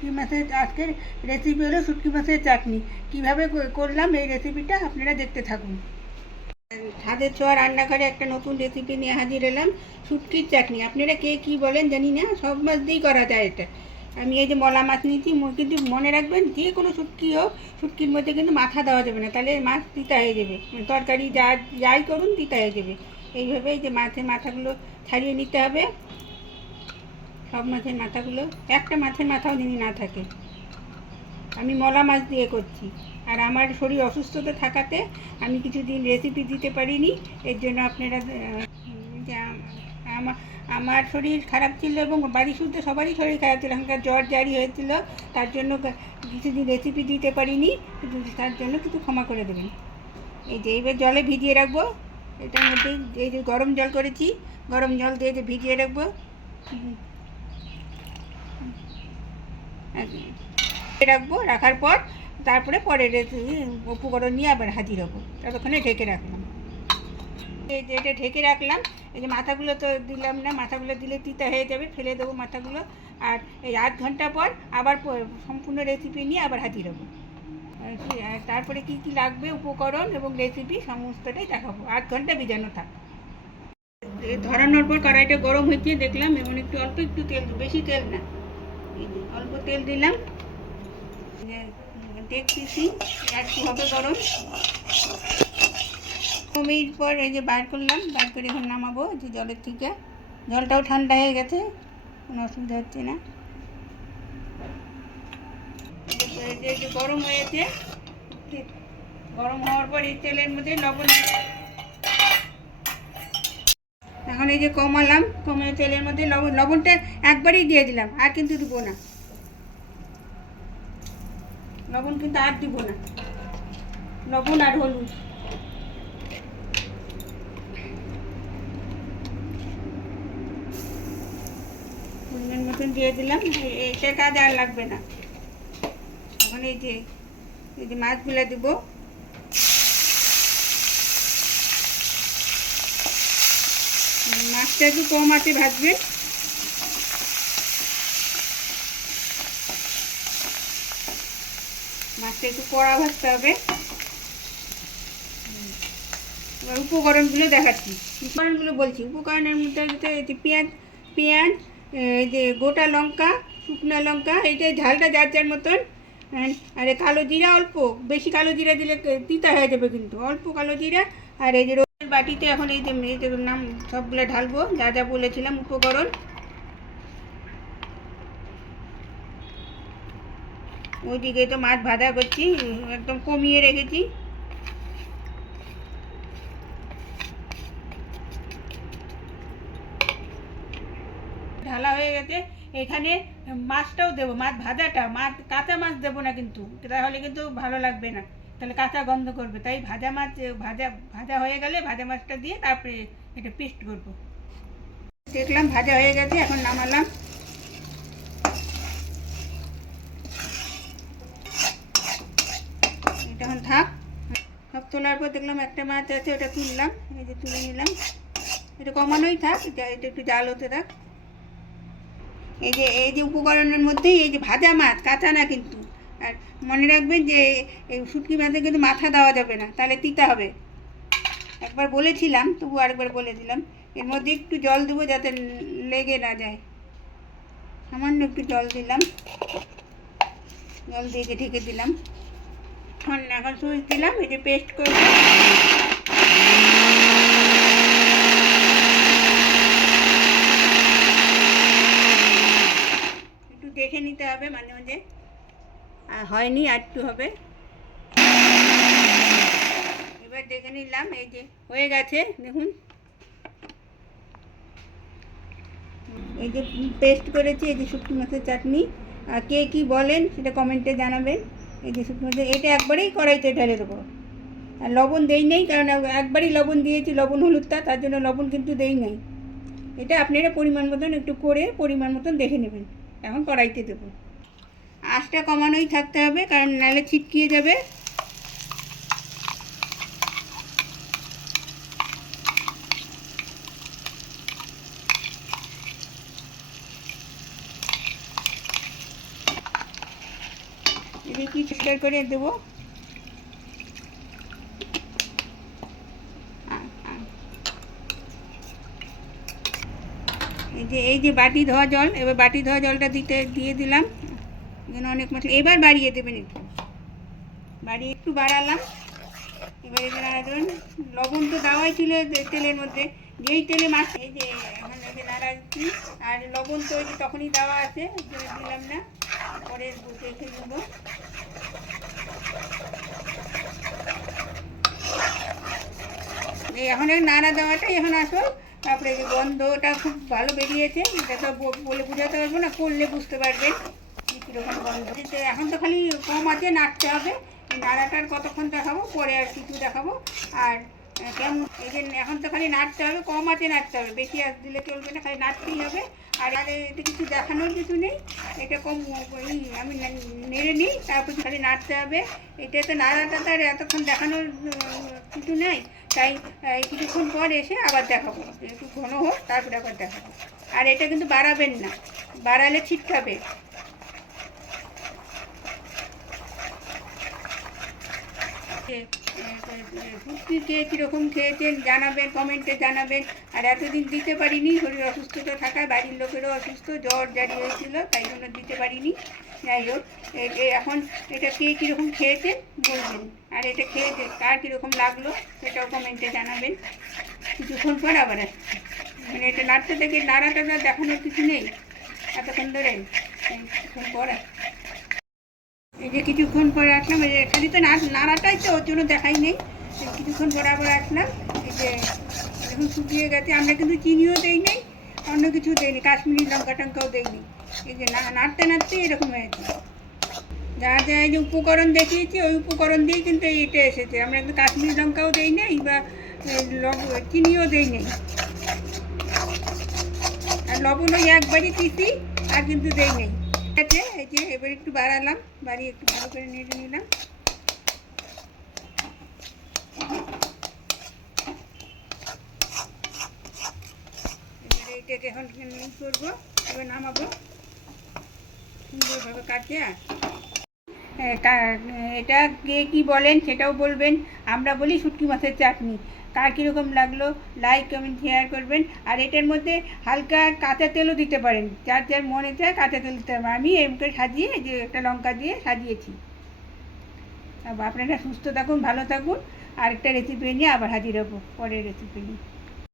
শুটকি মাছের আজকের রেসিপি হলো শুটকি মাছের চাটনি। কীভাবে করলাম এই রেসিপিটা আপনারা দেখতে থাকুন। ছাদের ছোঁয়া রান্নাঘরে একটা নতুন রেসিপি নিয়ে হাজির এলাম, শুটকির চাটনি। আপনারা কে কী বলেন জানি না, সব মাছ দিয়েই করা যায় এটা। আমি এই যে মলা মাছ নিয়েছি, কিন্তু মনে রাখবেন যে কোনো শুটকি হোক, শুটকির মধ্যে কিন্তু মাথা দেওয়া যাবে না, তাহলে মাছ তিতা হয়ে যাবে। তরকারি যাই করুন তিতা হয়ে যাবে। এইভাবে এই যে মাছের মাথাগুলো ছাড়িয়ে নিতে হবে, সব মাছের মাথাগুলো। একটা মাছের মাথাও যদি না থাকে। আমি মলা মাছ দিয়ে করছি, আর আমার শরীর অসুস্থতা থাকাতে আমি কিছুদিন রেসিপি দিতে পারিনি। এর জন্য আপনারা আমার শরীর খারাপ ছিল এবং বাড়ি শুদ্ধ সবারই শরীর খারাপ ছিল, এখানকার জ্বর জারি হয়েছিল, তার জন্য কিছুদিন রেসিপি দিতে পারিনি। তার জন্য কিছু ক্ষমা করে দেবেন। এই যে এইবার জলে ভিজিয়ে রাখবো, এটার মধ্যে এই যে গরম জল করেছি, গরম জল দিয়ে যে ভিজিয়ে রাখবো। রাখার পর তারপরে পরের উপকরণ নিয়ে আবার হাজির হবো। ততক্ষণে ঢেকে রাখলাম। এই যে এটা ঢেকে রাখলাম, এই যে মাথাগুলো তো দিলাম না, মাথাগুলো দিলে তিতা হয়ে যাবে, ফেলে দেবো মাথাগুলো। আর এই আধ ঘন্টা পর আবার সম্পূর্ণ রেসিপি নিয়ে আবার হাজির হবো। তারপরে কি কি লাগবে উপকরণ এবং রেসিপি সমস্তটাই দেখাবো। আধ ঘন্টা ভিজানো থাক। ধরানোর পর কড়াইটা গরম হয়েছে দেখলাম, এবং অল্প একটু তেল, বেশি তেল না, অল্প তেল দিলাম। দেখতেছি একটু হবে গরম। কমির পর এই যে বার করলাম, বার করে এখন নামাবো যে জলের থেকে। জলটাও ঠান্ডা হয়ে গেছে, কোনো অসুবিধা হচ্ছে না। এই যে গরম হয়েছে, গরম হওয়ার পর এই তেলের মধ্যে লবণ, এখন এই যে কমালাম, কমে তেলের মধ্যে লবণটা একবারই দিয়ে দিলাম, আর কিন্তু দেবো না লবণ, কিন্তু আর দিব না লবণ আর হলুদ। পরিমাণ মতন দিয়ে দিলাম, এটা কাজ আর লাগবে না। এখন এই যে মাছগুলো দিব। মাছটা একটু কম আছে ভাজবেন। মাছটা একটু কড়া ভাজতে হবে। এবার উপকরণগুলো দেখাচ্ছি, উপকরণগুলো বলছি। উপকরণের মধ্যে পেঁয়াজ, এই যে গোটা লঙ্কা, শুকনো লঙ্কা, এইটাই ঝালটা যার যার মতন। আর কালো জিরা অল্প, বেশি কালো জিরা দিলে তিতা হয়ে যাবে, কিন্তু অল্প কালো জিরা। আর এই যে রসুনের বাটিতে এখন এই যে নাম সবগুলো ঢালবো, যা যা বলেছিলাম উপকরণ। ওইদিকে তো মাছ ভাজা করছি, একদম কমিয়ে রেখেছি। ঢালা হয়ে গেছে, এখানে মাছটাও দেবো, মাছ ভাজাটা, মাছ কাঁচা মাছ দেবো না কিন্তু, তাহলে কিন্তু ভালো লাগবে না, তাহলে কাঁচা গন্ধ করবে। তাই ভাজা মাছ, ভাজা হয়ে গেলে ভাজা মাছটা দিয়ে তারপরে এটা পেস্ট করবো। দেখলাম ভাজা হয়ে গেছে, এখন নামালাম। এটা এখন থাক। সব তোলার পর দেখলাম একটা মাছ আছে, ওটা তুললাম, এই যে তুলে নিলাম। এটা কমানোই থাক, এটা একটু জাল হতে থাক। এই যে উপকরণের মধ্যেই এই যে ভাজা মাছ, কাঁচা না কিন্তু। আর মনে রাখবেন যে এই শুটকি মাছে কিন্তু মাথা দেওয়া যাবে না, তাহলে তিতা হবে। একবার বলেছিলাম, তবু আরেকবার বলে দিলাম। এর মধ্যে একটু জল দেবো যাতে লেগে না যায়, সামান্য একটু জল দিলাম। জল দিয়ে ঢেকে দিলাম। এখন সুইচ দিলাম, এই যে পেস্ট করব। একটু দেখে নিতে হবে মাঝে মাঝে, হয়নি, আর একটু হবে। এবার দেখে নিলাম, এই যে হয়ে গেছে, দেখুন। এই যে পেস্ট করেছি, এই যে শুটকি মাছের চাটনি। আর কে কী বলেন সেটা কমেন্টে জানাবেন। এই যে শুকনো মাছ, এটা একবারেই কড়াইতে ঢেলে দেবো। আর লবণ দেই নেই, কারণ একবারই লবণ দিয়েছি, লবণ হলুদটা, তার জন্য লবণ কিন্তু দেই নাই। এটা আপনারা পরিমাণ মতন একটু করে পরিমাণ মতন দেখে নেবেন। এখন কড়াইতে দেবো। আঁচটা কমানোই থাকতে হবে, কারণ নাহলে ছিটকিয়ে যাবে। এদিকে কি পরিষ্কার করে দেবো। এই যে বাটি ধোয়া জল, এবার বাটি ধোয়া জলটা দিয়ে দিলাম। এখানে অনেক মশলা, এবার বাড়িয়ে দেবেন, একটু বাড়ালাম। এবার এখানে ধরুন লবণ তো দেওয়াই ছিল তেলের মধ্যে, যেই তেলে মাছ, এই যে এখন এই যে নাড়াচ্ছি, আর লবণ তো তখনই দেওয়া আছে, দিলাম না, পরে দেখে দেবো। এখন নাড়া দেওয়াটাই এখন আসল। তারপরে যে গন্ধটা খুব ভালো বেরিয়েছে, এটা তো বলে বোঝাতে পারবো না, করলে বুঝতে পারবেন কীরকম গন্ধ। এখন তো খালি কম আছে, নাড়তে হবে। নাড়াটার কতক্ষণ দেখাবো, পরে আর কিছু দেখাবো। আর কেমন এই যে এখন তো খালি নাড়তে হবে, কম আছে নাড়তে হবে, বেশি আঁচ দিলে চলবে না, খালি নাড়তেই হবে। আর এতে কিছু দেখানোর কিছু নেই, এটা কম আমি নেড়ে নিই, তারপর খালি নাড়তে হবে। এটাতে নাড়াটা তো আর এতক্ষণ দেখানোর কিছু নেই, তাই কিছুক্ষণ পর এসে আবার দেখাবো, একটু ঘন হোক, তারপরে আবার দেখাবো। আর এটা কিন্তু বাড়াবেন না, বাড়ালে ছিটকাবে। ফুটকি কীরকম খেয়েছেন জানাবেন, কমেন্টে জানাবেন। আর এতদিন দিতে পারিনি, শরীর অসুস্থতা থাকায়, বাড়ির লোকেরও অসুস্থ, জ্বর জারি হয়েছিল, তাই জন্য দিতে পারিনি। যাই হোক, এখন এটা কে কীরকম খেয়েছেন বলবেন, আর এটা খেয়েছে কার কীরকম লাগলো সেটাও কমেন্টে জানাবেন। কিছুক্ষণ পর আবার আসছে, মানে এটা নাড়তে থেকে নাড়াটা দেখানোর কিছু নেই এতক্ষণ ধরে, কিছুক্ষণ পর আসছে। এই যে কিছুক্ষণ পরে আসলাম, এই যে খালি তো নাড়াটাই তো, ওর জন্য দেখাই নেই। কিছুক্ষণ পরে আবার আসলাম, এই যে এখন শুকিয়ে গেছে। আমরা কিন্তু চিনিও দেই নেই, অন্য কিছু দেয়নি, কাশ্মীরি লঙ্কা টঙ্কাও দেয়নি। এই যে নাড়তে নাড়তে এরকম হয়েছে। যা যা এই যে উপকরণ দেখিয়েছি, ওই উপকরণ দিয়েই কিন্তু এটা এসেছে। আমরা কিন্তু কাশ্মীরি লঙ্কাও দেই নেই, বা চিনিও দেই নেই। আর লবণ ওই একবারই দিছি, আর কিন্তু দেই নেই। ঠিক আছে, এই যে এবার একটু বাড়ালাম, বাড়িয়ে একটু ভালো করে নেড়ে নিলাম। এবারে এইটাকে এখন করবো, এবার নামাবো সুন্দরভাবে কাটিয়ে। এটা কে কী বলেন সেটাও বলবেন। আমরা বলি শুটকি মাছের চাটনি। কার কীরকম লাগলো লাইক কমেন্ট শেয়ার করবেন। আর এটার মধ্যে হালকা কাঁচা তেলও দিতে পারেন, যার যার মনে চায় কাঁচা তেল দিতে পারেন। আমি এমকে সাজিয়ে যে একটা লঙ্কা দিয়ে সাজিয়েছি। আপনারা সুস্থ থাকুন, ভালো থাকুন। আরেকটা রেসিপি নিয়ে আবার হাজির হবো, পরের রেসিপি নিয়ে।